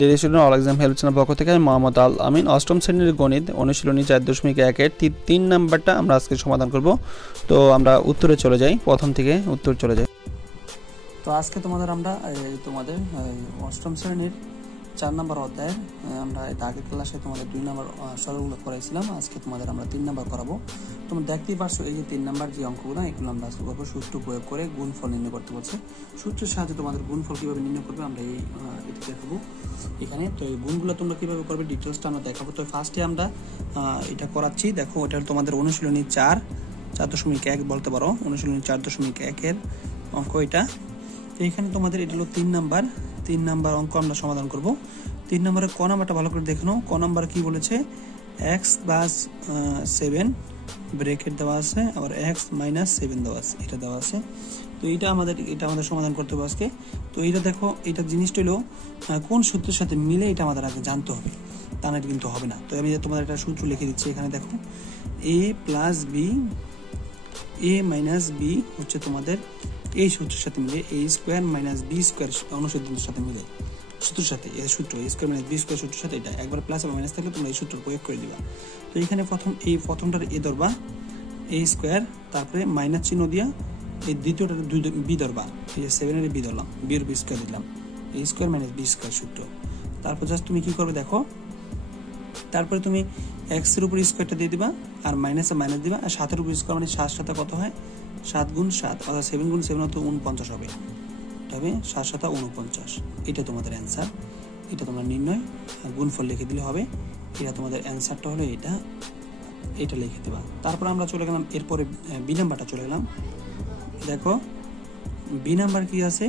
Dear student, all exam help channel পক্ষ থেকে আমি মোহাম্মদ আল আমিন। অষ্টম শ্রেণীর গণিত অনুশীলনী 4.1 এর 3 নাম্বারটা আমরা আজকে সমাধান করব। তো আমরা উত্তরে চলে যাই, প্রথম থেকে উত্তর চলে যাই। তো আজকে আমরা অষ্টম শ্রেণীর 4 নাম্বার অধ্যায়ের আমরা এটা আগের ক্লাসে তোমাদের 2 নাম্বার সলভগুলো করাইছিলাম। আজকে আমরা 3 নাম্বার করাবো। তোমরা দেখতেই পারছো এই যে 3 নাম্বার যে অঙ্কগুলো, এগুলো আমরা আজকে করবো। সূত্র প্রয়োগ করে গুণফল নির্ণয় করতে বলছে। সূত্রের সাহায্যে তোমাদের গুণফল কিভাবে নির্ণয় করবে আমরা এটা দেখাবো এখানে। তো এই গুণগুলো তোমরা কিভাবে করবে ডিটেলসটা আমরা দেখাবো। তো ফার্স্টে আমরা এটা করাচ্ছি। দেখো, এটা তোমাদের অনুশীলনী 4.1 বলতে পারো, অনুশীলনী 4.1 এর অঙ্ক এটা। তো এখানে তোমাদের এটা হলো 3 নাম্বার অঙ্ক আমরা সমাধান করব। 3 নম্বরের ক নাম্বারটা ভালো করে দেখে নাও। ক নাম্বার কি বলেছে, x + 7 ব্র্যাকেট দেওয়া আছে, আবার x - 7 দেওয়া আছে, এটা দেওয়া আছে। তো এটা আমাদের সমাধান করতে হবে আজকে। তো এটা দেখো, এটা জিনিসটা হলো কোন সূত্রের সাথে মিলে এটা আমাদের আগে জানতে হবে, তা না কিন্তু হবে না। তো আমি তোমাদের একটা সূত্র লিখে দিচ্ছি এখানে। দেখো, a + b হচ্ছে তোমাদের এই সূত্রের সাথে মিলে, a² - b² অনুসূত্রের সাথে মিলে, সূত্রের সাথে এই সূত্র a² - b² সূত্রের সাথে এটা একবার প্লাস বা মাইনাস থাকলে তোমরা এই সূত্র প্রয়োগ করে দিবা। তো এখানে প্রথমটার a ধরবা, a², তারপরে মাইনাস চিহ্ন দিয়া এই দ্বিতীয়টার b ধরবা, এই যে 7 এর b ধরলাম, b এর b² দিলাম, a² - b² সূত্র। তারপর জাস্ট তুমি কি করবে দেখো, তারপরে তুমি x এর উপর স্কয়ারটা দিয়ে দিবা, আর মাইনাস দিবা, আর 7 এর উপর স্কয়ার মানে 7 7 কত হয়, 7 × 7 অর্থাৎ 7 × 7 তো 49 হবে। তবে 7 7 49, এটা তোমাদের অ্যান্সার। এটা তোমরা নির্ণয় গুণফল লিখে দিলে হবে। এটা তোমাদের অ্যান্সারটা হলো এটা লিখে দেবা। তারপর আমরা চলে গেলাম এরপরে বি নাম্বারটা চলে গেলাম। দেখো বি নাম্বার কি আছে,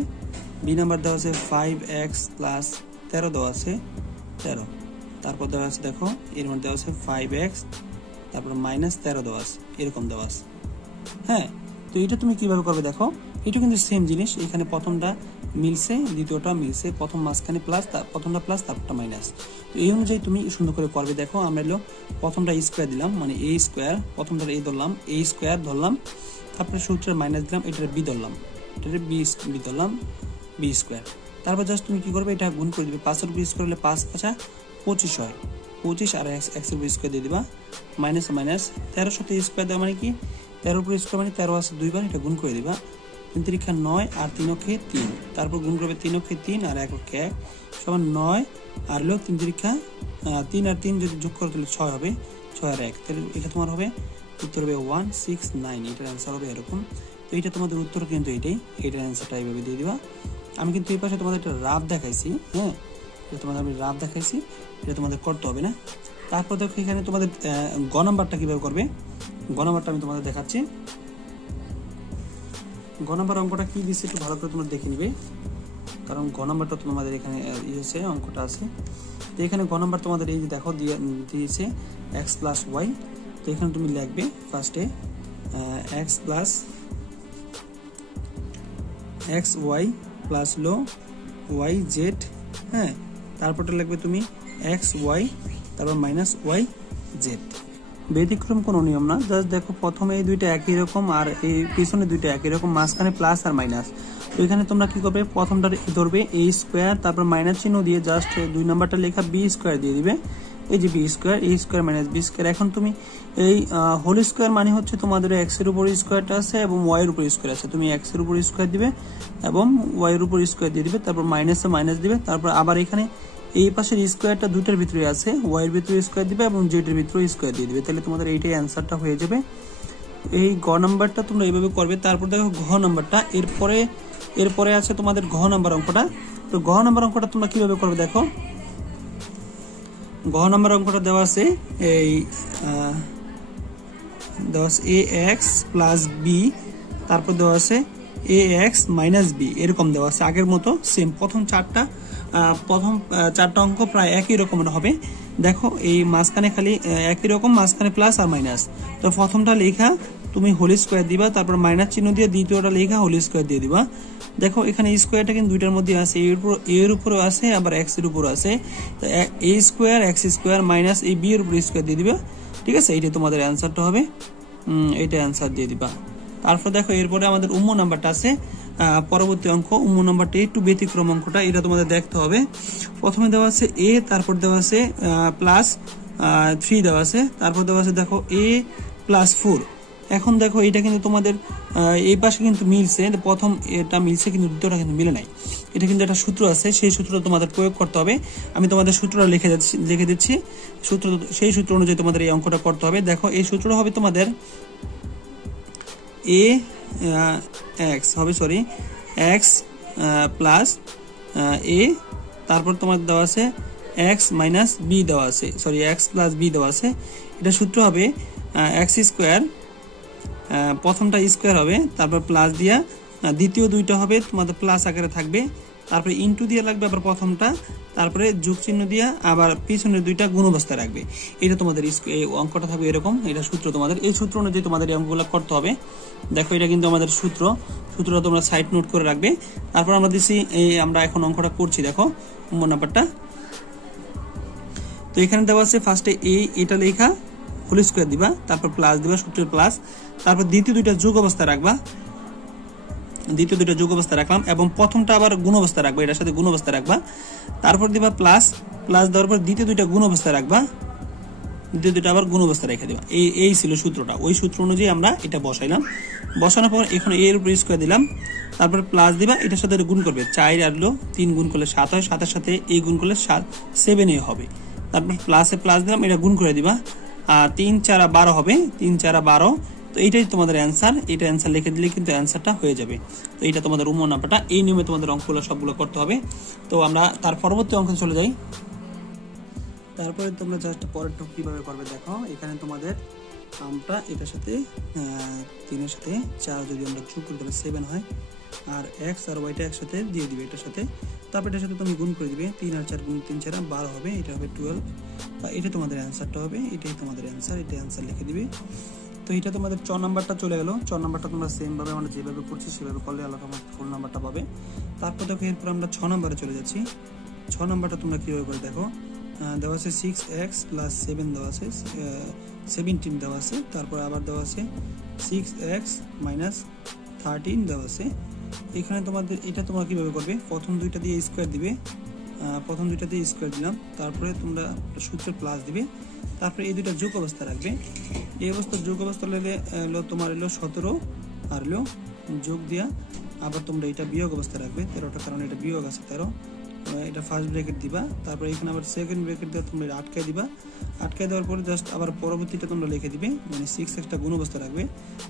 বি নাম্বার দেওয়া আছে 5x + 13 দেওয়া আছে 13। তারপর দেওয়া আছে, দেখো এর মধ্যে দেওয়া আছে 5x, তারপর -13 দেওয়া আছে, এরকম দেওয়া আছে। হ্যাঁ, তো এটা তুমি কিভাবে করবে দেখো, এটা কিন্তু সেম জিনিস। এখানে প্রথমটা মিলছে, দ্বিতীয়টা মিলছে, প্রথম মাঝখানে প্লাস, প্রথমটা প্লাস, তারপরটা মাইনাস। তো এই অনুযায়ী তুমি সুন্দর করে করবে। দেখো আমরা প্রথমটা স্কয়ার দিলাম, মানে a², প্রথমটা a ধরলাম, a² ধরলাম, তারপরে সূত্রের মাইনাস দিলাম, এটার b ধরলাম, এটার b ধরলাম, b²। তারপর জাস্ট তুমি কি করবে, এটা গুণ করে দিবে। 5 এর b² হলে 5 × 5 = 25 হয়, 25, আর x এর b² দিয়ে দিবা, মাইনাস 13 সাথে স্কয়ার দেওয়া মানে কি, 13 উপর স্কয়ার মানে 13 আছে 2 বার, এটা গুণ করে দিবা। 3 × 9 আর 3 × 3, তারপর গুণ করবে 3 × 3 আর 1 × 1 সমান 9, আর 3 × 3 আর 3 যদি যোগ করো তাহলে 6 হবে, 6 আর 1, তাহলে এটা তোমার হবে উত্তর হবে 169। এটার অ্যান্সার হবে এরকম। তো এটা তোমাদের উত্তর কিন্তু এটার অ্যান্সারটা এইভাবে দিয়ে দিবা। আমি কিন্তু এই পাশে তোমাদের একটা রাফ দেখাইছি। হ্যাঁ, এটা তোমাদের আমি রাফ দেখাইছি, এটা তোমাদের করতে হবে না। তারপর দেখো এখানে তোমাদের গ নাম্বারটা কিভাবে করবে, গ নাম্বারটা আমি তোমাদের দেখাচ্ছি। গ নাম্বার অঙ্কটা কি দিচ্ছে একটু ভালো করে তোমরা দেখে নিবে, কারণ গ নাম্বারটা তোমাদের এখানে অঙ্কটা আছে। তো এখানে গ নাম্বার তোমাদের এই যে দেখো দিয়েছে x + y। তো এখানে তুমি লিখবে ফার্স্টে x y প্লাস yz। হ্যাঁ, তারপরটা লিখবে তুমি xy, তারপর -yz। ব্যতিক্রম কোনো নিয়ম না, জাস্ট দেখো প্রথমে এই দুইটা একই রকম, আর এই পিছনে দুইটা একই রকম, মাঝখানে প্লাস আর মাইনাস। তো এখানে তোমরা কি করবে, প্রথমটা ধরবে a², তারপর মাইনাস চিহ্ন দিয়ে জাস্ট 2 নাম্বারটা লেখা b² দিয়ে দিবে, এই যে b², a² - b²। এখন তুমি এই হোল স্কয়ার মানে হচ্ছে তোমাদের x এর উপর স্কয়ারটা আছে এবং y এর উপর স্কয়ার আছে, তুমি x এর উপর স্কয়ার দিবে এবং y এর উপর স্কয়ার দিয়ে দিবে, তারপর মাইনাস দিবে, তারপর আবার এখানে এই পাশের স্কয়ারটা দুইটার ভিতরে আছে, y এর ভিতরে স্কয়ার দিবে এবং z এর ভিতরে স্কয়ার দিয়ে দিবে, তাহলে তোমাদের এইটাই অ্যান্সারটা হয়ে যাবে। এই গ নাম্বারটা তোমরা এইভাবে করবে। তারপর দেখো ঘ নাম্বারটা, এরপরে আছে তোমাদের ঘ নাম্বার অঙ্কটা। তো ঘ নাম্বার অঙ্কটা তোমরা কিভাবে করবে দেখো, ঘ নাম্বার অঙ্কটা দেওয়া আছে এই ax + b, তারপর দেওয়া আছে ax - b, এরকম দেওয়া আছে আগের মতো সেম। প্রথম চারটা অঙ্ক প্রায় একই রকমের হবে। দেখো এই মাঝখানে খালি একই রকম, মাঝখানে প্লাস আর মাইনাস। তো প্রথমটা লেখা তুমি হোল স্কয়ার দিবা, তারপর মাইনাস চিহ্ন দিয়ে দ্বিতীয়টা লেখা হোল স্কয়ার দিয়ে দিবা। দেখো এখানে স্কয়ারটা কিন্তু দুইটার মধ্যে আছে, এর উপরে আছে, আবার x এর উপরে আছে। তো a² x² - এই b এর উপর স্কয়ার দিয়ে দিবা। ঠিক আছে, এইটা তোমাদের অ্যান্সারটা হবে, এইটা অ্যান্সার দিয়ে দিবা। তারপর দেখো এরপরে আমাদের উম্ম নাম্বারটা আছে, পরবর্তী অঙ্ক 19 নম্বরটা একটু ব্যতিক্রম অঙ্কটা, এটা তোমাদের দেখতে হবে। প্রথমে দেওয়া আছে a, তারপর দেওয়া আছে প্লাস 3 দেওয়া আছে, তারপর দেওয়া আছে দেখো a প্লাস 4। এখন দেখো এটা কিন্তু তোমাদের এই পাশে কিন্তু মিলছে, প্রথম এটা মিলছে কিন্তু দ্বিতীয়টা কিন্তু মিলে নাই। এটা কিন্তু একটা সূত্র আছে, সেই সূত্রটা তোমাদের প্রয়োগ করতে হবে। আমি তোমাদের সূত্রটা লিখে দিচ্ছি। সেই সূত্র অনুযায়ী তোমাদের এই অঙ্কটা করতে হবে। দেখো এই সূত্রটা হবে তোমাদের x প্লাস a, তারপর তোমার দেওয়া আছে x মাইনাস b দেওয়া আছে, x প্লাস b দেওয়া আছে। এটা সূত্র হবে x স্কোয়ার, প্রথমটা স্কোয়ার হবে, তারপর প্লাস দিয়া দ্বিতীয় দুইটা হবে তোমাদের প্লাস আকারে থাকবে, তারপরে ইনটু দিয়ে লাগবে আবার প্রথমটা, তারপরে যোগ চিহ্ন দিয়া আবার পিছনের দুইটা গুণ অবস্থায় রাখবে। এটা তোমাদের এই অঙ্কটা থাকবে এরকম। এটা সূত্র তোমাদের, এই সূত্র অনুযায়ী তোমাদের এই অঙ্কগুলো করতে হবে। দেখো এটা কিন্তু আমাদের সূত্রটা তোমরা সাইড নোট করে রাখবে। তারপর আমরা দিচ্ছি আমরা এখন অঙ্কটা করছি। দেখো নাম্বারটা তো এখানে দেওয়া আছে, ফার্স্টে এটা লেখা হোল স্কোয়ার দিবা, তারপর প্লাস দিবা, সূত্রের প্লাস, তারপর দ্বিতীয় দুইটা যোগ অবস্থায় রাখবা, দ্বিতীয় দুইটা যোগ অবস্থায় রাখলাম, এবং প্রথমটা আবার গুণ অবস্থায় রাখবা, এটার সাথে গুণ অবস্থায় রাখবা, তারপর দিবা প্লাস দেওয়ার পর দ্বিতীয় দুইটা গুণ অবস্থায় রাখবা, দ্বিতীয় দুইটা আবার গুণ অবস্থায় রেখে দিবা। এই ছিল সূত্রটা। ওই সূত্র অনুযায়ী আমরা এটা বসাইলাম। বসানোর পর এখানে এর উপর স্কোয়ার দিলাম, তারপর প্লাস দিবা, এটার সাথে গুণ করবে, 4 আর 3 গুণ করলে 7 হয়, 7 এর সাথে এই গুণ করলে 7 হবে। তারপর প্লাসে প্লাস দিলাম, এটা গুণ করে দিবা, 3 4 12 হবে, 3 4 12। তো এইটাই তোমাদের অ্যান্সার। এটা অ্যান্সার লিখে দিলে কিন্তু অ্যান্সারটা হয়ে যাবে। তো এটা তোমাদের উম্ম নাম্বারটা, এই নিয়মে তোমাদের অঙ্কগুলো সবগুলো করতে হবে। তো আমরা তার পরবর্তী অঙ্কে চলে যাই। তারপরে তোমরা জাস্ট পরেরটা কিভাবে করবে দেখো। এখানে তোমাদের আমরা এটার সাথে 3 এর সাথে 4 যদি আমরা যোগ করি তাহলে 7 হয়, আর x আর y টা একসাথে দিয়ে দিবে এটার সাথে, তারপর এটার সাথে তুমি গুণ করে দিবে, 3 আর 4 গুণ 3 4 12 হবে, এটা হবে 12। বা এটা তোমাদের অ্যান্সারটা হবে, এটাই তোমাদের অ্যান্সার, এটা অ্যান্সার লিখে দিবে। তো এটা তোমাদের 4 নাম্বারটা চলে গেল। 4 নাম্বারটা তোমরা সেম ভাবে আমরা যেভাবে করছি সেভাবে করলে আলাদা ফুল নাম্বারটা পাবে। তারপর দেখো এরপর আমরা 6 নাম্বারে চলে যাচ্ছি। 6 নাম্বারটা তোমরা কিভাবে করে দেখো, দেওয়া আছে 6x প্লাস 7 দেওয়া আছে, 17 দেওয়া আছে, তারপর আবার দেওয়া আছে 6x মাইনাস 13 দেওয়া আছে। এখানে তোমাদের এটা তোমরা কিভাবে করবে, প্রথম দুইটা দিয়ে স্কোয়ার দিবে, প্রথম দুইটা দিয়ে স্কোয়ার দিলাম, তারপরে তোমরা সূত্রের প্লাস দিবে, তারপরে এই দুইটা যোগ অবস্থা রাখবে। এই অবস্থা যোগ অবস্থা এলো তোমার 17, আর এলো যোগ দিয়া আবার তোমরা এটা বিয়োগ অবস্থা রাখবে 13টা, কারণ এটা বিয়োগ আছে 13। এটা ফার্স্ট ব্র্যাকেট দিবা, তারপরে এখানে আবার সেকেন্ড ব্র্যাকেট দিয়ে তোমরা আটকায় দিবা। আটকায় দেওয়ার পরে জাস্ট আবার পরবর্তীটা তোমরা লিখে দিবে, মানে 6 একটা গুণ অবস্থা রাখবে,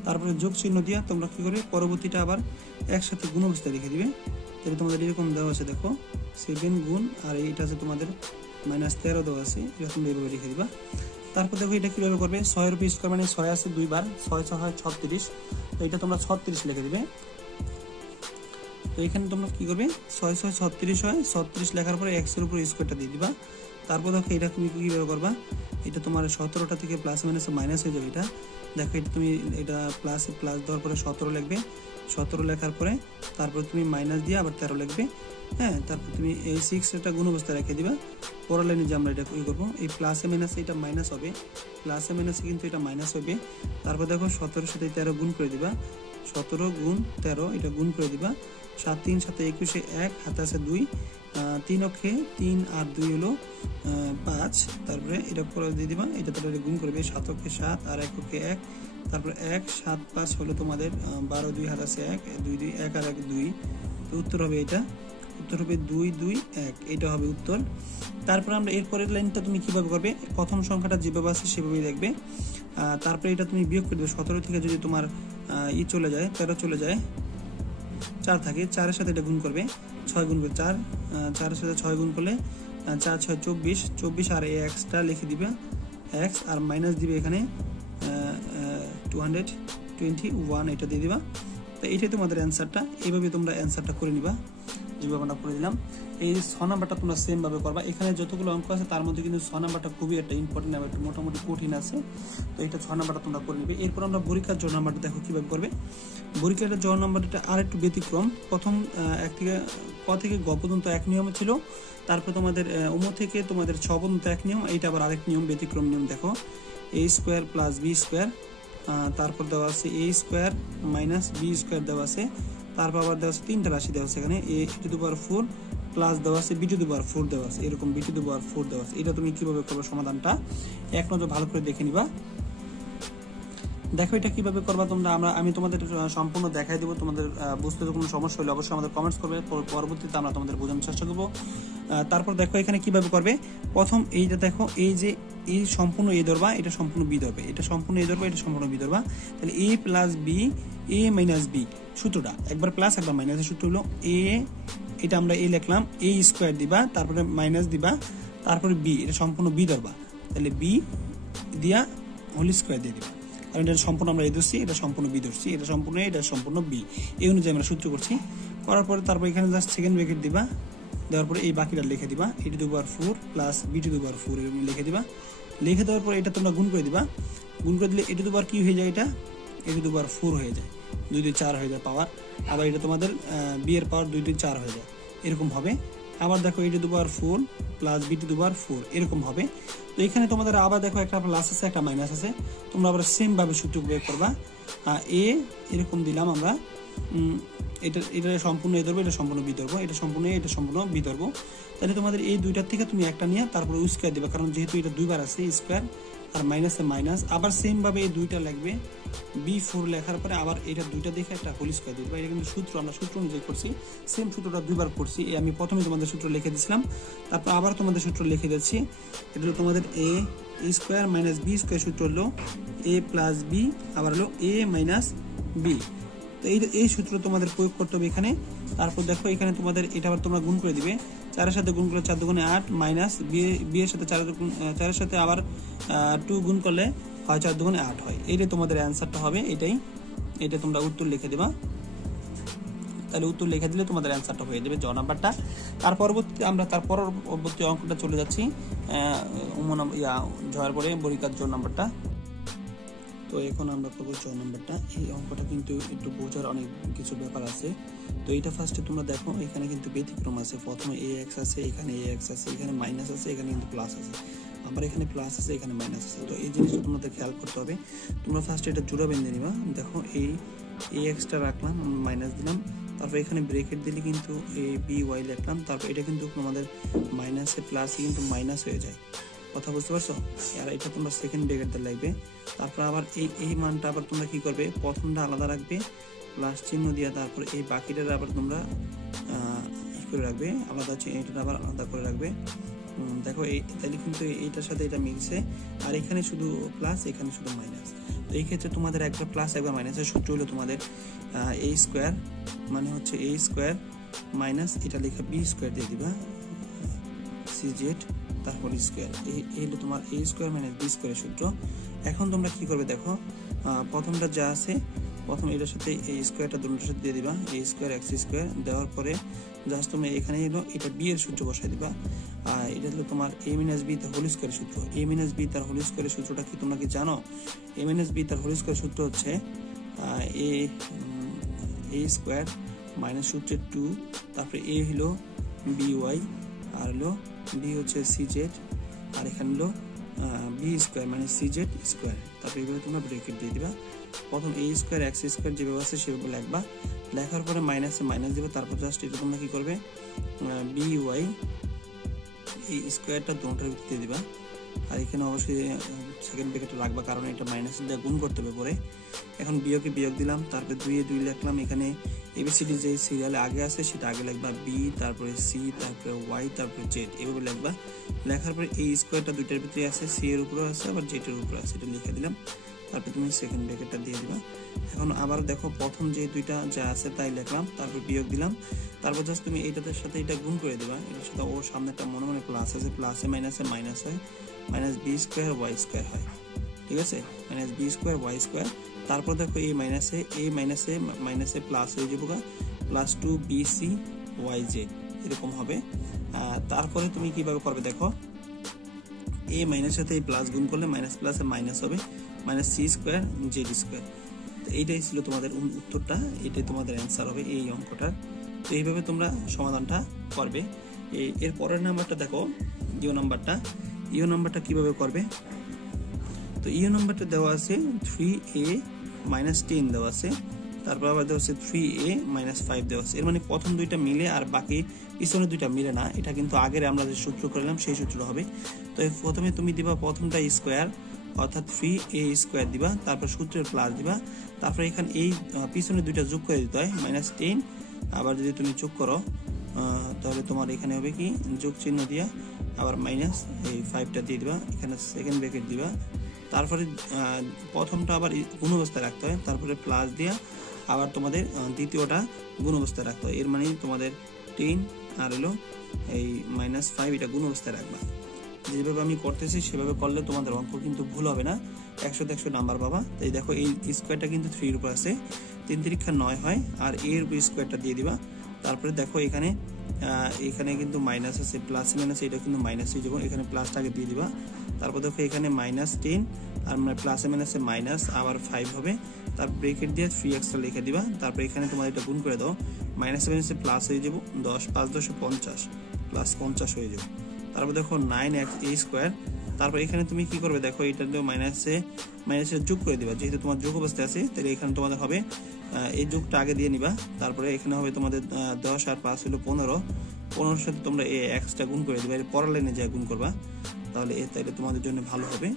তারপরে যোগ চিহ্ন দিয়া তোমরা কি করে পরবর্তীটা আবার একসাথে গুণ অবস্থা লিখে দিবে। তাহলে তোমাদের এরকম দেওয়া আছে দেখো 7 গুণ, আর এইটা আছে তোমাদের -13 দেওয়া আছে, এটা তোমরা এইভাবে লিখে দিবা। তারপর দেখো এটা কিভাবে করবে, 6 এর উপর স্কয়ার মানে 6 আছে 2 বার, 6 6 হয় 36, তো এটা তোমরা 36 লিখে দিবে। তো এখানে তোমরা কি করবে, 6 6 36 হয়, 36 লেখার পরে x এর উপর স্কয়ারটা দিয়ে দিবা। তারপর দেখো এটা তুমি কিভাবে করবা, এটা তোমার 17টা থেকে প্লাস মাইনাসে মাইনাস হয়ে যাবে। এটা দেখো এটা তুমি এটা প্লাসে প্লাস দেওয়ার পরে 17 লিখবে, 17 লেখার পরে তারপর তুমি মাইনাস দিয়ে আবার 13 লিখবে। হ্যাঁ, তারপর তুমি এই 6 এটা গুণ অবস্থায় রেখে দিবা। পরের লাইনে যে আমরা এটা কি করব, এই প্লাসে মাইনাসে এটা মাইনাস হবে, প্লাসে মাইনাসে কিন্তু এটা মাইনাস হবে। তারপর দেখো 17 সাথে 13 গুণ করে দিবা, 17 গুণ 13 এটা গুণ করে দিবা। 7 3 7 21 1 হাতে আছে 2, 3 অক্ষে 3 আর 2 হলো 5, তারপরে এটা পরে দিয়ে দিবা, এটা তাহলে গুণ করবে 7 অক্ষে 7 আর 1 অক্ষে 1, তারপর 1 7 5 হলো তোমাদের 12, 2 হাতে আছে 1 2 2 1 আর 1 2। তো উত্তর হবে এটা, উত্তর হবে 2 2 1, এটা হবে উত্তর। তারপর আমরা এরপরের লাইনটা তুমি কিভাবে করবে, প্রথম সংখ্যাটা যেভাবে আছে সেভাবেই দেখবে, তারপরে এটা তুমি বিয়োগ করে দেবে। 17 থেকে যদি তোমার চলে যায় 13 চলে যায়, 4 থাকে, 4 এর সাথে এটা গুণ করবে, 6 গুণ করে 4, 4 এর সাথে 6 গুণ করলে 4 6 24, 24 আর এই এক্সটা লিখে দিবে, x আর মাইনাস দিবে এখানে 221 এটা দিয়ে দিবা। তো এইটাই তোমাদের অ্যান্সারটা, এইভাবে তোমরা অ্যান্সারটা করে নিবা যেভাবে আমরা করে দিলাম। এই 6 নাম্বারটা তোমরা সেম ভাবে করবা। এখানে যতগুলো অঙ্ক আছে তার মধ্যে কিন্তু 6 নাম্বারটা খুবই একটা ইম্পর্টেন্ট এবং একটু মোটামুটি কঠিন আছে। তো এটা 6 নাম্বারটা তোমরা করে নিবে। এরপর আমরা পরীক্ষার জন্য নাম্বারটা দেখো কিভাবে করবে। পরীক্ষার জন্য নাম্বারটা আর একটু ব্যতিক্রম। প্রথম এক থেকে ক থেকে গ পর্যন্ত এক নিয়ম ছিল, তারপর তোমাদের ওম থেকে তোমাদের 6 পর্যন্ত এক নিয়ম, এইটা আবার আরেক নিয়ম, ব্যতিক্রম নিয়ম। দেখো a square plus b square, তারপর দেওয়া আছে a square minus b square দেওয়া আছে, তারপর আবার দেওয়া আছে তিনটা রাশি দেওয়া আছে এখানে a two the power 4 plus দেওয়া আছে b টু দি পাওয়ার 4 দেওয়া আছে, এরকম b টু দি পাওয়ার 4 দেওয়া আছে। এটা তুমি কিভাবে করবে সমাধানটা এক নজর ভালো করে দেখে নিবা। দেখো এটা কিভাবে করবা তোমরা, আমি তোমাদের সম্পূর্ণ দেখাই দেবো। তোমাদের বুঝতে কোনো সমস্যা হলে অবশ্যই আমাদের কমেন্টস করবে, পরবর্তীতে আমরা তোমাদের বোঝানোর চেষ্টা করবো। তারপর দেখো এখানে কিভাবে করবে। প্রথম এইটা দেখো, এই যে এই সম্পূর্ণ এ ধরবা, এটা সম্পূর্ণ বি ধরবে, এটা সম্পূর্ণ এ ধরবা, এটা সম্পূর্ণ বি ধরবা। তাহলে এ প্লাস বি, এ মাইনাস বি সূত্রটা একবার প্লাস একবার মাইনাসের সূত্র হলো এ, এটা আমরা এ লিখলাম, এ স্কোয়ার দিবা, তারপরে মাইনাস দিবা, তারপরে বি, এটা সম্পূর্ণ বি ধরবা, তাহলে বি দিয়া হোল স্কোয়ার দিয়ে দিবা। কারণ এটা সম্পূর্ণ আমরা এ ধরছি, এটা সম্পূর্ণ বি ধরছি, এটা সম্পূর্ণ এটা সম্পূর্ণ বি, এই অনুযায়ী আমরা সূত্র করছি। করার পরে তারপর এখানে জাস্ট সেকেন্ড ব্র্যাকেট দিবা, দেওয়ার পরে এই বাকিটা লিখে দিবা, A to the power 4 plus B to the power 4 এরকম লিখে দিবা। লিখে দেওয়ার পরে এটা তোমরা গুণ করে দিবা, গুণ করে দিলে এ টু দি পাওয়ার কি হয়ে যায়, এটা এ টু দি পাওয়ার 4 হয়ে যায়, 2 2 4 হয়ে যায় পাওয়ার। আবার এটা তোমাদের বি এর পাওয়ার 2 2 4 হয়ে যায়, এরকম হবে। আবার দেখো A to the power 4 plus B to the power 4 এরকম হবে। তো এখানে তোমাদের আবার দেখো একটা প্লাস আছে একটা মাইনাস আছে, তোমরা আবার সেম ভাবে সূত্র প্রয়োগ করবা। এ এরকম দিলাম আমরা, এটা সম্পূর্ণ এ ধরবো, এটা সম্পূর্ণ বি ধরবো, এটা সম্পূর্ণ এটা সম্পূর্ণ বি ধরবো। তাহলে তোমাদের এই দুইটার থেকে তুমি একটা নিয়ে তারপরে স্কোয়ার দিবা, কারণ যেহেতু এটা দুইবার আছে স্কোয়ার আর মাইনাসে মাইনাস। আবার সেম ভাবে এই দুইটা লিখবে, b4 লেখার পরে আবার এটা দুইটা দেখে একটা হোল স্কোয়ার দিবা। এটা কিন্তু সূত্র, আমরা সূত্র অনুযায়ী করছি, সেম সূত্রটা দুইবার করছি। আমি প্রথমে তোমাদের সূত্র লিখে দিয়েছিলাম, তারপর আবার তোমাদের সূত্র লিখে দিচ্ছি। এটা হলো তোমাদের এ স্কোয়ার মাইনাস বি স্কোয়ার সূত্র হলো এ প্লাস বি, আবার হলো এ মাইনাস বি। তো এই সূত্র তোমাদের প্রয়োগ করতে হবে এখানে। তারপর দেখো এখানে তোমাদের এটা আবার তোমরা গুণ করে দিবে, 4 এর সাথে গুণ করলে 4 দুগুণে 8 মাইনাস বি এর সাথে 4 এর সাথে আবার 2 গুণ করলে হয় 4 দুগুণে 8 হয়। এইটাই তোমাদের অ্যান্সারটা হবে, এটা তোমরা উত্তর লিখে দেবা। তাহলে উত্তর লিখে দিলে তোমাদের অ্যান্সারটা হয়ে যাবে জ নাম্বারটা। তার পরবর্তী অঙ্কটা চলে যাচ্ছি, জয়ের পরে বরিকার জ নাম্বারটা। তো এখন আমরা করবো ছ নাম্বারটা। এই অঙ্কটা কিন্তু একটু বোঝার অনেক কিছু ব্যাপার আছে। তো এটা ফার্স্টে তোমরা দেখো, এখানে কিন্তু ব্যতিক্রম আছে। প্রথমে এ এক্স আছে, এখানে এ এক্স আছে, এখানে মাইনাস আছে, এখানে কিন্তু প্লাস আছে, আবার এখানে প্লাস আছে, এখানে মাইনাস আছে। তো এই জিনিসটা তোমাদের খেয়াল করতে হবে। তোমরা ফার্স্টে এটা জোড়া বেঁধে নিবা। দেখো এই এ এক্সটা রাখলাম, মাইনাস দিলাম, তারপর এখানে ব্রেকেট দিলে কিন্তু এ বি ওয়াই লিখলাম, তারপর এটা কিন্তু তোমাদের মাইনাসে প্লাসে কিন্তু মাইনাস হয়ে যায়, কথা বুঝতে পারছো? আর এটা তোমরা সেকেন্ড ব্র্যাকেটটা লাগবে। তারপর আবার এই মানটা আবার তোমরা কি করবে, প্রথমটা আলাদা রাখবে প্লাস চিহ্ন দিয়ে, তারপর এই বাকিটার আবার তোমরা করে রাখবে আলাদা, এটা আবার আলাদা করে রাখবে। দেখো তাহলে কিন্তু এইটার সাথে এটা মিলছে, আর এখানে শুধু প্লাস, এখানে শুধু মাইনাস। তো এই ক্ষেত্রে তোমাদের একবার প্লাস একবার মাইনাসের সূত্র হলো তোমাদের এ স্কোয়ার মানে হচ্ছে এ স্কোয়ার মাইনাস এটা লেখা বি স্কোয়ার দিয়ে দিবা, সি জেড তারপর স্কোয়ার। এই হলো তোমার এ স্কোয়ার মাইনাস বি স্কোয়ারের সূত্র। এখন তোমরা কি করবে দেখো, প্রথমটা যা আছে প্রথম এটার সাথে এই স্কোয়ারটা দুটোর সাথে দিয়ে দিবা, এ স্কোয়ার এক্স স্কোয়ার দেওয়ার পরে জাস্ট তোমরা এখানে এলো এটা বি এর সূত্র বসাই দিবা। আর এটা হলো তোমার এ মাইনাস বি তার হোল স্কোয়ারের সূত্র। এ মাইনাস বি তার হোল স্কোয়ারের সূত্রটা কি তোমরা কি জানো? এ মাইনাস বি তার হোল স্কোয়ারের সূত্র হচ্ছে এ স্কোয়ার মাইনাস সূত্রের 2, তারপরে এ হলো বি ওয়াই, আর হলো বি হচ্ছে সি জেড, আর এখানে হলো বি স্কোয়ার মানে সি জেড স্কোয়ার। তারপরে এইভাবে তোমরা ব্রেকেট দিয়ে দিবা। প্রথম এ স্কোয়ার এক্স স্কোয়ার যেভাবে আছে সেভাবে লিখবা, লেখার পরে মাইনাসে মাইনাস দিবে, তারপর জাস্ট এটা তোমরা কি করবে বি ওয়াই এই স্কোয়ারটা দুটোর ভিতরে দিয়ে দিবা। আর এখানে অবশ্যই সেকেন্ড ব্র্যাকেটে রাখবা, কারণ এটা মাইনাস দিয়ে গুণ করতে হবে পরে। এখন বিয়োগে বিয়োগ দিলাম, তারপরে 2 এ 2 লিখলাম। এখানে এবিসিডি যে সিরিয়ালে আগে আছে সেটা আগে লিখবা, বি তারপরে সি তারপরে ওয়াই তারপরে জেড এভাবে লিখবা। লেখার পরে এই স্কোয়ারটা দুইটার ভিতরে আছে, সি এর উপরে আছে আবার জেড এর উপরে আছে, এটা লিখে দিলাম। তারপরে তুমি সেকেন্ড ব্র্যাকেটটা দিয়ে দিবা। এখন আবার দেখো প্রথম যে দুইটা যা আছে তাই লিখলাম, তারপর বিয়োগ দিলাম, তারপর জাস্ট তুমি এইটার সাথে এটা গুণ করে দিবা। এটার সাথে ওর সামনে একটা মনে মনে প্লাস আছে, প্লাসে মাইনাসে মাইনাস হয়, minus b square y square হয়, ঠিক আছে, minus b square y square. তারপর দেখো এই মাইনাসে প্লাস হয়ে যাবো, plus 2 b c y z এরকম হবে। তারপরে তুমি কিভাবে করবে দেখো, এ মাইনাসের সাথে এই প্লাস গুণ করলে মাইনাস প্লাসে মাইনাস হবে, মাইনাস সি স্কোয়ার জেড স্কোয়ার। তো এইটাই ছিল তোমাদের উত্তরটা, এটাই তোমাদের অ্যান্সার হবে এই অঙ্কটার। তো এইভাবে তোমরা সমাধানটা করবে। এর পরের নাম্বারটা দেখো, ইও নাম্বারটা কিভাবে করবে। তো ইও নাম্বারটা দেওয়া আছে 3a - 10 দেওয়া আছে, তারপর আবার দেওয়া হচ্ছে 3a মাইনাস 5 দেওয়া আছে। এর মানে প্রথম দুইটা মিলে আর বাকি পিছনের দুইটা মিলে না, এটা কিন্তু আগের আমরা যে সূত্র করলাম সেই সূত্রটা হবে। তো প্রথমে তুমি দিবা প্রথমটা স্কোয়ার অর্থাৎ 3a স্কোয়ার দিবা, তারপর সূত্রের প্লাস দিবা, তারপর এখানে এই পিছনে দুইটা যোগ করে দিতে হয় -10। আবার যদি তুমি যোগ করো তাহলে তোমার এখানে হবে কি যোগ চিহ্ন দিয়া আবার মাইনাস এই 5টা দিয়ে দিবা, এখানে সেকেন্ড ব্র্যাকেট দিবা, তারপরে প্রথমটা আবার গুণ অবস্থায় রাখতে হয়, তারপরে প্লাস দিয়া আবার তোমাদের দ্বিতীয়টা গুণ অবস্থায় রাখতে হয়। এর মানে তোমাদের 10 আর হলো এই -5 এটা গুণ অবস্থায় রাখবা। যেভাবে আমি করতেছি সেভাবে করলে তোমাদের অঙ্ক কিন্তু ভুল হবে না, 100-100 নাম্বার পাবা। তাই দেখো এই স্কোয়ারটা কিন্তু 3 এর উপর আছে, 3 3 9 হয়, আর এর উপর স্কোয়ারটা দিয়ে দিবা। তারপরে দেখো এখানে কিন্তু মাইনাস আছে, প্লাস মাইনাস এটা কিন্তু মাইনাস হয়ে যাবে, এখানে প্লাসটাকে দিয়ে দিবা। তারপর দেখো এখানে -10 আর প্লাসে মাইনাসে মাইনাস আবার 5 হবে, তারপর ব্রেকেট দিয়ে 3x লিখে দিবা। তারপর এখানে তোমার এটা গুণ করে দাও, মাইনাসে মাইনাসে প্লাস হয়ে যাবো 10 5 10 50 প্লাস 50 হয়ে যাবে। তারপর দেখো 9x a স্কোয়ার, তারপর এখানে তুমি কি করবে দেখো এটা মাইনাসে যোগ করে দিবা, যেহেতু তোমার যোগ অবস্থায় আছে তাহলে এখানে তোমাদের হবে এই যোগটা আগে দিয়ে নিবা। তারপরে এখানে হবে তোমাদের 10 আর 5 হলো 15 সাথে তোমরা এই xটা গুণ করে দিবা, এর পরের লাইনে যা গুণ করবা তাহলে তোমাদের জন্য ভালো হবে।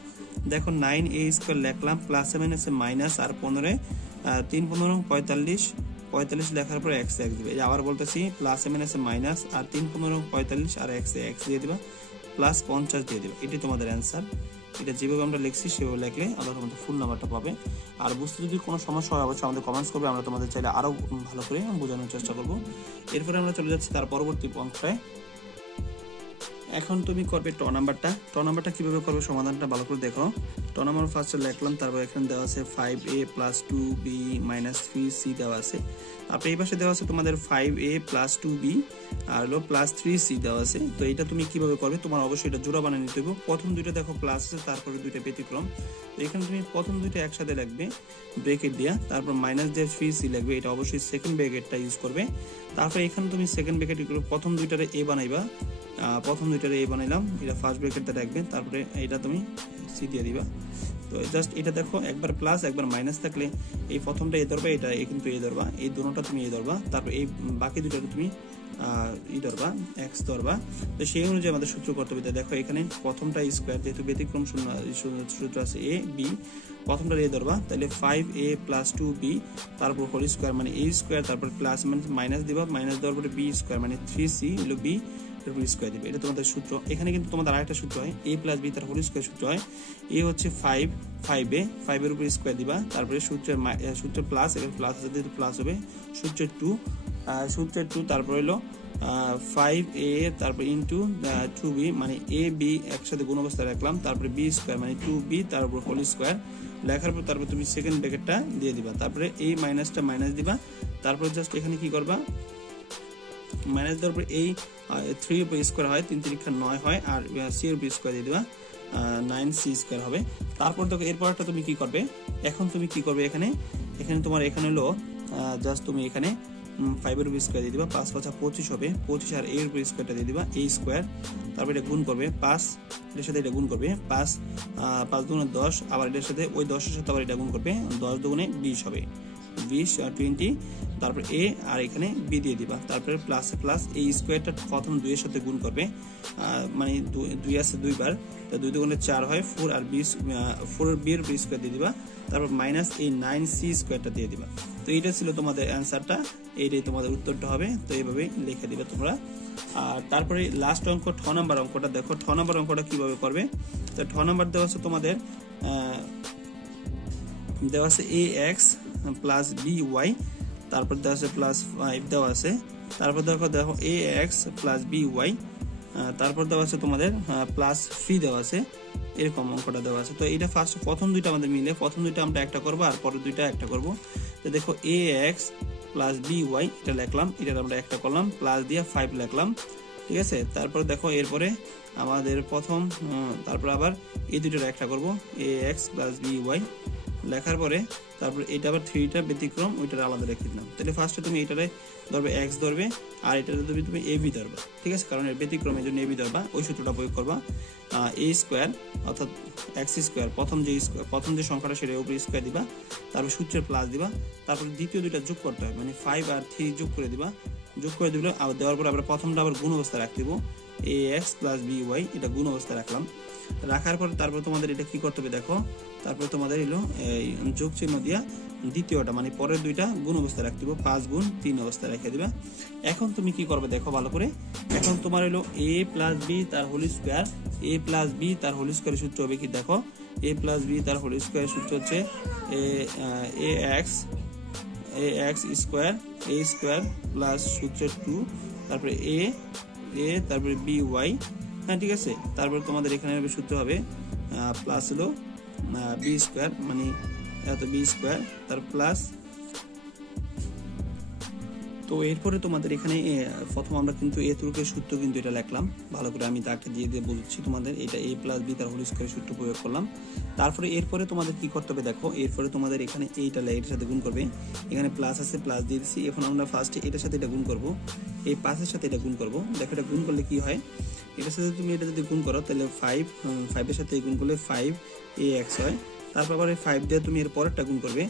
দেখো 9a স্কোয়ার লিখলাম, প্লাসে মাইনাসে মাইনাস আর 15 3 15 45 লেখার পর x দিবে। আবার বলতেছি প্লাসে মাইনাসে মাইনাস আর 3 15 45 আর x দিয়ে দিবা, প্লাস 50 দিয়ে দিবা। এটি তোমাদের অ্যান্সার। এটা যেভাবে আমরা লিখছি সেভাবে লিখলে আল্লাহর রহমতে ফুল নাম্বারটা পাবে। আর বুঝতে যদি কোনো সমস্যা হয় অবশ্যই আমাদের কমেন্টস করবে, আমরা তোমাদের চাইলে আরো ভালো করে বোঝানোর চেষ্টা করব। এরপরে আমরা চলে যাচ্ছি তার পরবর্তী অঙ্কটায়। এখন তুমি করবে ট নাম্বারটা কিভাবে করবে সমাধানটা ভালো করে দেখো। ট নাম্বার ফার্স্টে লিখলাম, তারপর এখানে দেওয়া আছে 5a + 2b - 3c দেওয়া আছে। তারপর এই পাশে দেওয়া আছে তোমাদের 5a + 2b আর হলো +3c দেওয়া আছে। তো এটা তুমি কিভাবে করবে, তোমার অবশ্যই এটা জোড়া বানিয়ে নিতে হবে। প্রথম দুইটা দেখো প্লাস আছে, তারপরে দুইটা ব্যতিক্রম। তো এখানে তুমি প্রথম দুইটা একসাথে লিখবে ব্র্যাকেট দিয়া, তারপর মাইনাস দিয়ে 3c লিখবে, এটা অবশ্যই সেকেন্ড ব্র্যাকেটটা ইউজ করবে। তারপর এখানে তুমি সেকেন্ড ব্র্যাকেট প্রথম দুইটারে a বানাইবা, প্রথম দুইটারে a বানাইলাম, এটা ফার্স্ট ব্র্যাকেটটা রাখবে, তারপরে এটা তুমি c দিয়ে দিবা। তো জাস্ট এটা দেখো একবার প্লাস একবার মাইনাস থাকলে এই প্রথমটা এ ধরবা, এটা কিন্তু এ ধরবা, এই দুটোটা তুমি এ ধরবা, তারপর এই বাকি দুটোটা তুমি ধরবা x ধরবা। তো সেই অনুযায়ী আমাদের সূত্র করতে হবে। দেখো এখানে প্রথমটা স্কোয়ার, যেহেতু ব্যতিক্রম সূত্র আছে a b, প্রথমটা a ধরবা, তাহলে 5a + 2b তারপর হোল স্কোয়ার মানে a স্কোয়ার, তারপর প্লাস মাইনাস দিবা, মাইনাস দেওয়ার পরে b স্কোয়ার মানে 3c হলো b স্কোয়ার দিবে। এটা তোমাদের সূত্র। এখানে কিন্তু তোমাদের আরেকটা সূত্র হয়, a + b তার হোল স্কোয়ার সূত্র হয়। a হচ্ছে 5a, 5 এর উপর স্কোয়ার দিবা, তারপরে সূত্রের প্লাস, এখানে প্লাস আছে যেহেতু প্লাস হবে, সূত্রের 2 তারপর হলো 5a তারপর ইনটু 2b মানে a b একসাথে গুণ অবস্থায় রাখলাম, তারপরে b স্কোয়ার মানে 2b তারপর হোল স্কোয়ার লেখার পর তারপর তুমি সেকেন্ড ব্র্যাকেটটা দিয়ে দিবা, তারপরে এই মাইনাসটা মাইনাস দিবা, তারপর জাস্ট এখানে কি করবা মাইনাস দেওয়ার পর এই 3 উপর স্কোয়ার হয়, 3 3 9 হয়, আর c এর উপর স্কোয়ার দিয়ে দিবা, 9c স্কোয়ার হবে। তারপর দেখো এরপরটা তুমি কি করবে, এখন তুমি কি করবে এখানে তোমার এখানে হলো জাস্ট তুমি এখানে 5 এর উপর স্কোয়ার দিয়ে দিবা, 5 5 25 হবে, 25 আর এর উপর স্কোয়ারটা দিয়ে দিবা, a স্কোয়ার, তারপর এটা গুণ করবে 5 এর সাথে এটা গুণ করবে 5 2 10, আবার এর সাথে ওই 10 এর সাথে আবার এটা গুণ করবে, 10 2 20 হবে, 20 আর 20, তারপর a আর এখানে b দিয়ে দিবা, তারপরে প্লাসে প্লাস এই স্কোয়ারটা প্রথম 2 এর সাথে গুণ করবে, মানে 2 আছে দুইবার, তো 2 2 4 হয়, 4 আর 20 4 এর b এর উপর স্কোয়ার দিয়ে দিবা, তারপর মাইনাস এই 9c স্কোয়ারটা দিয়ে দিবা। তো এটা ছিল তোমাদের অ্যান্সারটা, এইটাই তোমাদের উত্তরটা হবে। তো এইভাবে লিখে দিবে তোমরা। আর তারপরে লাস্ট অঙ্ক ঠ নাম্বার অঙ্কটা দেখো, ঠ নাম্বার অঙ্কটা কিভাবে করবে। তো ঠ নাম্বার দেওয়া আছে তোমাদের দেওয়া আছে ax + by, তারপর দেওয়া আছে +5 দেওয়া আছে, তারপর দেখো ax + by, তারপর দেওয়া আছে তোমাদের +3 দেওয়া আছে, এরকম অঙ্কটা দেওয়া আছে। তো এটা ফার্স্ট প্রথম দুইটা আমাদের মিলে, প্রথম দুইটা আমরা একটা করবো আর পরের দুইটা একটা করবো। তো দেখো ax + by এটা লিখলাম, এটা আমরা একটা করলাম, প্লাস দিয়ে 5 লিখলাম, ঠিক আছে। তারপর দেখো এরপরে আমাদের প্রথম তারপর আবার এই দুইটা একটা করবো, ax + by লেখার পরে তারপর এটা আবার 3টা ব্যতিক্রম ওইটার আলাদা রেখে দিলাম। তাহলে ফার্স্টে তুমি এটারে ধরবে x ধরবে আর এটারে তুমি ab ধরবে, ঠিক আছে, কারণ এর ব্যতিক্রমের জন্য ab ধরবা। ওই সূত্রটা প্রয়োগ করবা, a স্কয়ার অর্থাৎ x স্কয়ার প্রথম যে সংখ্যাটা সেটা উপরে স্কয়ার দিবা, তারপর সূত্রের প্লাস দিবা, তারপর দ্বিতীয় দুইটা যোগ করতে হবে, মানে 5 আর 3 যোগ করে দিবা। যোগ করে দিলে আর দেওয়ার পর আমরা প্রথমটা আবার গুণ অবস্থায় রাখতে দেবো, ax + by, এটা গুণ অবস্থায় রাখলাম। রাখার পর তারপর তোমাদের এটা কি করতে হবে দেখো, তারপর তোমাদের এলো এই যোগ চিহ্ন দিয়া দ্বিতীয়টা মানে পরের দুইটা গুণ অবস্থায় রাখতে হবে, 5 গুণ 3 অবস্থায় রেখে দিবা। এখন তুমি কি করবে দেখো ভালো করে, এখন তোমার হলো a + b তার হোল স্কয়ার, a + b তার হোল স্কয়ারের সূত্র হবে কি দেখো, a + b তার হোল স্কয়ারের সূত্র হচ্ছে ax square a square plus সূত্র 2 তারপরে a তারপরে by, হ্যাঁ ঠিক আছে। তারপর তোমাদের এখানে সূত্র হবে প্লাস হলো b স্কয়ার মানে এত b স্কয়ার তার প্লাস। তো এরপরে তোমাদের এখানে প্রথম আমরা কিন্তু a তুরকের সূত্র কিন্তু এটা লিখলাম, ভালো করে আমি দাগটা দিয়ে বলছি তোমাদের, এটা a + b তার হোল স্কয়ারের সূত্র প্রয়োগ করলাম। তারপরে এরপরে তোমাদের কি করতে হবে দেখো, এরপরে তোমাদের এখানে এইটা এটার সাথে গুণ করবে, এখানে প্লাস আছে প্লাস দিয়ে দিচ্ছি। এখন আমরা ফার্স্টে এটার সাথে এটা গুণ করব, এই 5 এর সাথে এটা গুণ করব। দেখো এটা গুণ করলে কি হয়, এটার সাথে তুমি এটা যদি গুণ করো তাহলে 5 এর সাথে গুণ করলে 5ax হয়। তারপর আবার এই 5 দিয়ে তুমি এর পরেরটা গুণ করবে,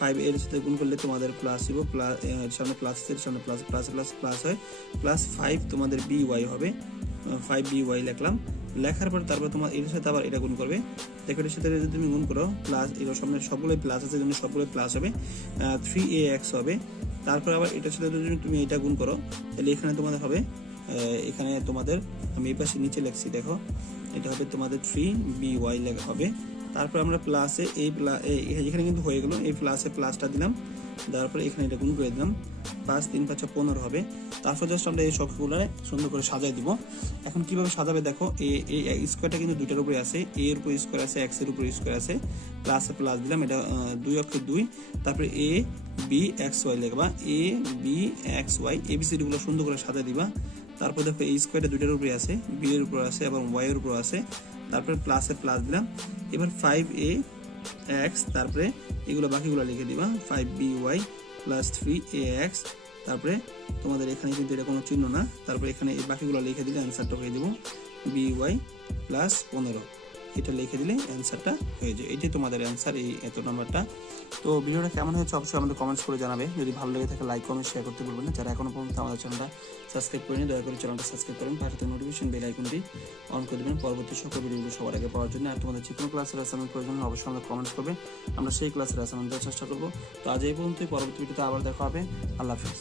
5 এর সাথে গুণ করলে তোমাদের প্লাস দিব, প্লাস এর সামনে প্লাস এর সামনে প্লাস প্লাস প্লাস প্লাস হয়, প্লাস 5 তোমাদের by হবে, 5by লিখলাম। লেখার পর তারপর তোমার এর সাথে আবার এটা গুণ করবে। দেখো এর সাথে যদি তুমি গুণ করো প্লাস এর সামনে সবগুলোই প্লাস আছে জন্য সবগুলোই প্লাস হবে, 3ax হবে। তারপর আবার এটার সাথে যদি তুমি এটা গুণ করো তাহলে এখানে তোমাদের হবে, এখানে তোমাদের আমি এই পাশে নিচে লিখছি দেখো, এটা হবে তোমাদের 3by লেখা হবে। তারপর আমরা প্লাসে এখানে কিন্তু হয়ে গেল, এই প্লাসে প্লাসটা দিলাম, তারপর এখানে এটা গুণ করে দিলাম, 5 3 5 15 হবে। তারপর জাস্ট আমরা এই সবগুলো সুন্দর করে সাজাই দিব। এখন কিভাবে সাজাবে দেখো, এই স্কয়ারটা কিন্তু দুইটার উপরে আছে, a এর উপর স্কয়ার আছে, x এর উপর স্কয়ার আছে, প্লাসে প্লাস দিলাম, এটা 2 অক্ষে 2, তারপরে a b x y লিখবা, a b x y abcd গুলো সুন্দর করে সাজাই দিবা। তারপর দেখো এই স্কয়ারটা দুইটার উপরে আছে, b এর উপর আছে এবং y এর উপর আছে, তারপরে প্লাসে প্লাস দিলাম। এবার 5ax তারপরে এগুলো বাকিগুলো লিখে দিবা, 5by + 3ax, তারপরে তোমাদের এখানে কিন্তু এটা কোনো চিহ্ন না, তারপরে এখানে এই বাকিগুলো লিখে দিলে অ্যান্সারটা হয়ে দেবো by + 15, এটা লিখে দিলে অ্যান্সারটা হয়ে যায়। এটাই তোমাদের অ্যান্সার, এই এত নাম্বারটা। তো ভিডিওটা কেমন হয়েছে অবশ্যই আমাদের কমেন্টস করে জানাবে, যদি ভালো লেগে থাকে লাইক কমেন্ট শেয়ার করতে ভুলবেন না। যারা এখনো পর্যন্ত আমাদের চ্যানেলটা সাবস্ক্রাইব করেনি দয়া করে চ্যানেলটা সাবস্ক্রাইব করুন, পাশে নোটিফিকেশন বেল আইকনটি অন করে দেবেন পরবর্তী সকল ভিডিওগুলো সবার আগে পাওয়ার জন্য। আর তোমাদের যে কোনো ক্লাসের অ্যাসাইনমেন্ট প্রয়োজন অবশ্যই আমাদের কমেন্টস করবে, আমরা সেই ক্লাসের অ্যাসাইনমেন্ট দেওয়ার চেষ্টা করবো। তো আজ এই পর্যন্তই, পরবর্তী ভিডিওতে আবার দেখা হবে। আল্লাহ হাফেজ।